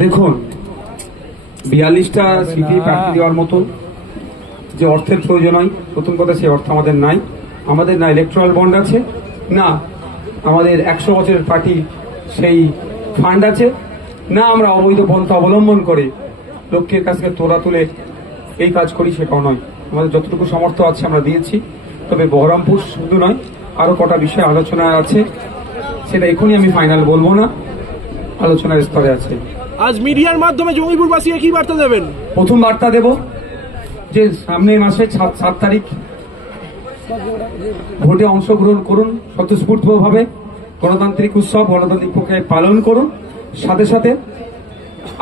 দেখুন 42টা সিটি প্রার্থী দেওয়ার মতো যে অর্থের প্রয়োজন হয়, প্রথম কথা সেই অর্থ আমাদের নাই। আমাদের না ইলেকট্রাল বন্ড আছে, না আমাদের 100 বছরের পার্টি সেই ফান্ড আছে, না আমরা অবৈধ পন্থা অবলম্বন করে লোকের কাছ থেকে তোলা তুলে এই কাজ করি, সেটাও নয়। আমাদের যতটুকু সামর্থ্য আছে আমরা দিয়েছি। তবে বহরমপুর শুধু নয়, আরো কটা বিষয় আলোচনা আছে, সেটা এখনই আমি ফাইনাল বলবো না, আলোচনার স্তরে আছে। আজ মিডিয়ার মাধ্যমে জঙ্গিপুরবাসীকে কি বার্তা দেবেন? প্রথম বার্তা দেব যে সামনের মাসে 7 তারিখ ভোটে অংশগ্রহণ করুন, স্বতঃস্ফূর্তভাবে গণতান্ত্রিক উৎসব গণতান্ত্রিক প্রক্রিয়ায় পালন করুন। সাথে সাথে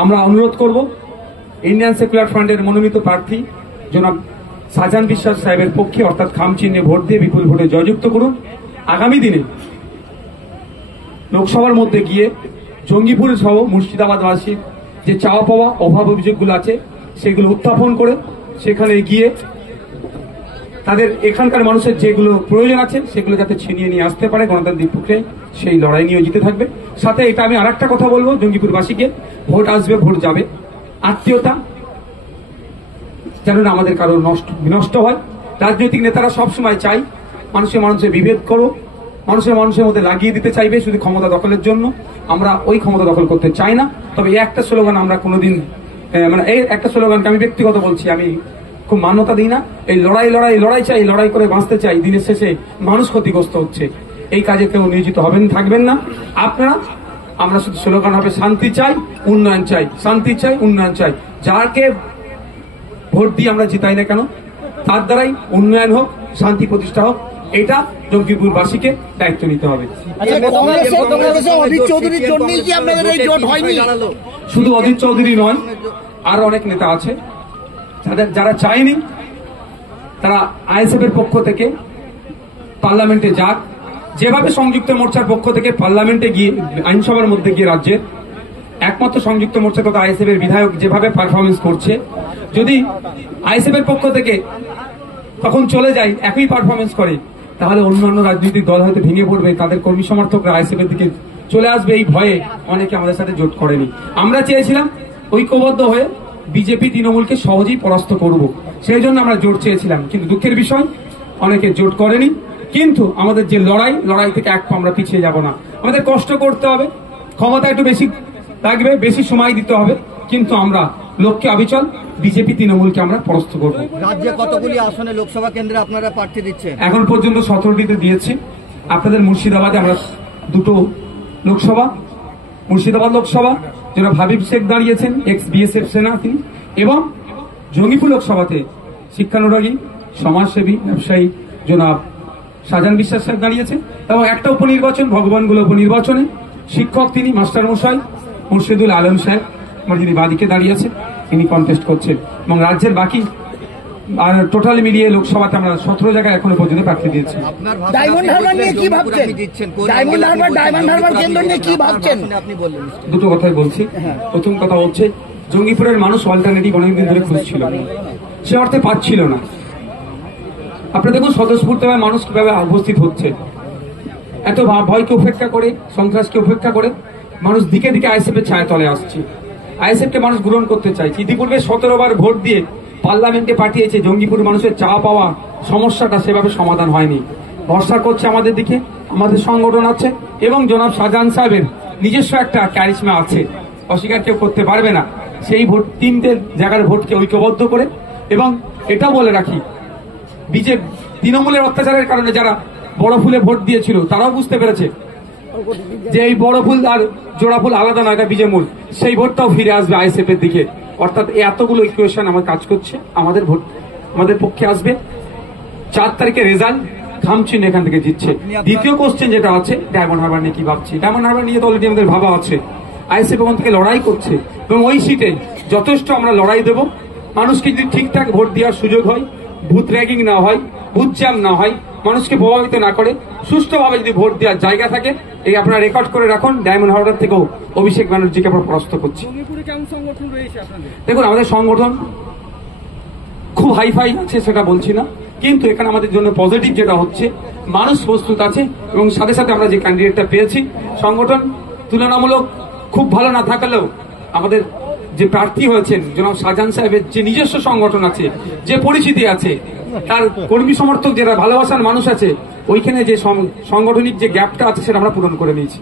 আমরা অনুরোধ করব ইন্ডিয়ান সেকুলার ফ্রন্টের মনোনীত প্রার্থী জনাব শাহজাহান বিশ্বাস সাহেবের পক্ষে অর্থাৎ খাম চিহ্নে ভোট দিয়ে বিপুল ভোটে জয়যুক্ত করুন। আগামী দিনে লোকসভার মধ্যে গিয়ে জঙ্গিপুর সহ মুর্শিদাবাদবাসীর যে চাওয়া পাওয়া অভাব অভিযোগগুলো আছে সেগুলো উত্থাপন করে সেখানে গিয়ে তাদের এখানকার মানুষের যেগুলো প্রয়োজন আছে সেগুলো যাতে ছিনিয়ে নিয়ে আসতে পারে গণতান্ত্রিক প্রক্রিয়ায়, সেই লড়াই নিয়ে জিতে থাকবে। সাথে এটা আমি আরেকটা কথা বলবো জঙ্গিপুরবাসীকে, ভোট আসবে ভোট যাবে, আত্মীয়তা যেন না আমাদের কারো বিনষ্ট হয়। রাজনৈতিক নেতারা সবসময় চাই মানুষের বিভেদ করো, মানুষের মধ্যে লাগিয়ে দিতে চাইবে শুধু ক্ষমতা দখলের জন্য। আমরা ওই ক্ষমতা দখল করতে চাই না। তবে এই একটা স্লোগান আমরা কোনোদিন এই একটা স্লোগানকে আমি ব্যক্তিগত বলছি, আমি খুব মান্যতা দিই না। এই লড়াই চাই, লড়াই করে বাঁচতে চাই, দিনের শেষে মানুষ ক্ষতিগ্রস্ত হচ্ছে। এই কাজে কেউ নিয়োজিত হবেন থাকবেন না আপনারা। আমরা শুধু স্লোগান হবে শান্তি চাই উন্নয়ন চাই, শান্তি চাই উন্নয়ন চাই। যাকে ভোট দিয়ে আমরা জিতাই না কেন তার দ্বারাই উন্নয়ন হোক, শান্তি প্রতিষ্ঠা হোক, এটা জঙ্গিপুরবাসীকে দায়িত্ব নিতে হবে। শুধু অজিত চৌধুরী নয়, আরো অনেক নেতা আছে যারা চায়নি তারা আইএসএফ এর পক্ষ থেকে পার্লামেন্টে যাক। যেভাবে সংযুক্ত মোর্চার পক্ষ থেকে পার্লামেন্টে গিয়ে আইনসভার মধ্যে গিয়ে রাজ্যের একমাত্র সংযুক্ত মোর্চা তথা আইএসএফ এর বিধায়ক যেভাবে পারফরমেন্স করছে, যদি আইএসএফ এর পক্ষ থেকে তখন চলে যায় একই পারফরমেন্স করে, তাহলে অন্যান্য রাজনৈতিক দল হয়তো ভেঙে পড়বে, তাদের কর্মী সমর্থকরা আইএসএফ এর দিকে চলে আসবে। এই ভয়ে অনেকে আমাদের সাথে জোট করেনি। আমরা চেয়েছিলাম ঐক্যবদ্ধ হয়ে বিজেপি তৃণমূলকে সহজেই পরাস্ত করব, সেই জন্য আমরা জোট চেয়েছিলাম। কিন্তু দুঃখের বিষয় অনেকে জোট করেনি। কিন্তু আমাদের যে লড়াই থেকে এক পা আমরা পিছিয়ে যাব না। আমাদের কষ্ট করতে হবে, ক্ষমতা একটু বেশি লাগবে, বেশি সময় দিতে হবে, কিন্তু আমরা লক্ষ্যে অবিচল বিজেপি তৃণমূলকে আমরা পরাস্ত করব। রাজ্যে কতগুলি আসনে লোকসভা কেন্দ্রে আপনারা প্রার্থী দিচ্ছেন? এখন পর্যন্ত 17টিতে দিয়েছি। আপনাদের মুর্শিদাবাদে আমরা 2টো লোকসভা, মুর্শিদাবাদ লোকসভা জনাব হাবিব শেখ দাঁড়িয়েছেন, এক্স বিএসএফ সেনা তিনি, এবং জঙ্গিপুর লোকসভাতে শিক্ষানুরাগী সমাজসেবী ব্যবসায়ী জনাব শাহজাহান বিশ্বাস সাহেব দাঁড়িয়েছেন। এবং একটা উপনির্বাচন ভগবানগুলো উপনির্বাচনে শিক্ষক তিনি মাস্টার মশাই মুর্শিদুল আলম সাহেব আমার যিনি বাদিকে দাঁড়িয়েছে তিনি কন্টেস্ট করছেন। এবং রাজ্যের বাকি আর টোটাল মিলিয়ে লোকসভাতে আমরা 17 জায়গায় এখনো পর্যন্ত প্রার্থী দিয়েছি। দুটো কথাই বলছি। প্রথম কথা হচ্ছে জঙ্গিপুরের মানুষ অল্টারনেটিভ অনেকদিন ধরে খুঁজছিল, সে অর্থে পাচ্ছিল না। আপনারা দেখুন স্বতঃস্ফূর্তভাবে মানুষ কিভাবে উপস্থিত হচ্ছে, এত ভয়কে উপেক্ষা করে, সন্ত্রাসকে উপেক্ষা করে মানুষ দিকে দিকে আইএসএফ এর ছায়া তলে আসছে। আইএসএফ কে মানুষ গ্রহণ করতে চাইছে। ইতিপূর্বে 17 বার ভোট দিয়ে পার্লামেন্টে পাঠিয়েছে, জঙ্গিপুর মানুষের চাওয়া পাওয়া সমস্যাটা সেভাবে সমাধান হয়নি। ভরসা করছে আমাদের দিকে, আমাদের সংগঠন আছে এবং জনাব শাহজাহান সাহেবের নিজস্ব একটা ক্যারিশমা আছে, অস্বীকার কেউ করতে পারবে না। সেই ভোট 3টে জায়গার ভোটকে ঐক্যবদ্ধ করে, এবং এটাও বলে রাখি বিজেপি তৃণমূলের অত্যাচারের কারণে যারা বড় ফুলে ভোট দিয়েছিল তারাও বুঝতে পেরেছে যে এই বড় ফুল আর জোড়া ফুল আলাদা নয়, এটা বিজেমূল। সেই ভোটটাও ফিরে আসবে আইএসএফ এর দিকে। অর্থাৎ এতগুলো ইকুয়েশন আমার কাজ করছে, আমাদের ভোট আমাদের পক্ষে আসবে। 4 তারিখে রেজাল্ট খামচিহ্ন এখান থেকে জিতছে। দ্বিতীয় কোশ্চেন যেটা আছে ডায়মন্ড হারবার নিয়ে কি ভাবছি, ডায়মন্ড হারবার নিয়ে তো অলরেডি আমাদের ভাবা আছে। আইএসএফ ওখান থেকে লড়াই করছে এবং ওই সিটে যথেষ্ট আমরা লড়াই দেব। মানুষকে যদি ঠিকঠাক ভোট দেওয়ার সুযোগ হয়, বুথ র্যাগিং না হয়, বুথ জ্যাম না হয়, মানুষকে প্রভাবিত না করে, সুষ্ঠুভাবে যদি ভোট দেওয়ার জায়গা থাকে, এই আপনারা রেকর্ড করে রাখুন, ডায়মন্ড হারবার থেকেও অভিষেক ব্যানার্জিকে আমরা পরাস্ত করছি। দেখুন আমাদের সংগঠন খুব হাইফাই আছে সেটা বলছি না, কিন্তু এখানে আমাদের জন্য পজিটিভ যেটা হচ্ছে মানুষ প্রস্তুত আছে এবং সাথে সাথে আমরা যে ক্যান্ডিডেটটা পেয়েছি সংগঠন তুলনামূলক খুব ভালো না থাকলেও আমাদের যে প্রার্থী হয়েছেন জনাব শাহজাহান সাহেবের যে নিজস্ব সংগঠন আছে, যে পরিচিতি আছে, তার কর্মী সমর্থক যারা ভালোবাসার মানুষ আছে, ওইখানে যে সাংগঠনিক যে গ্যাপটা আছে সেটা আমরা পূরণ করে নিয়েছি।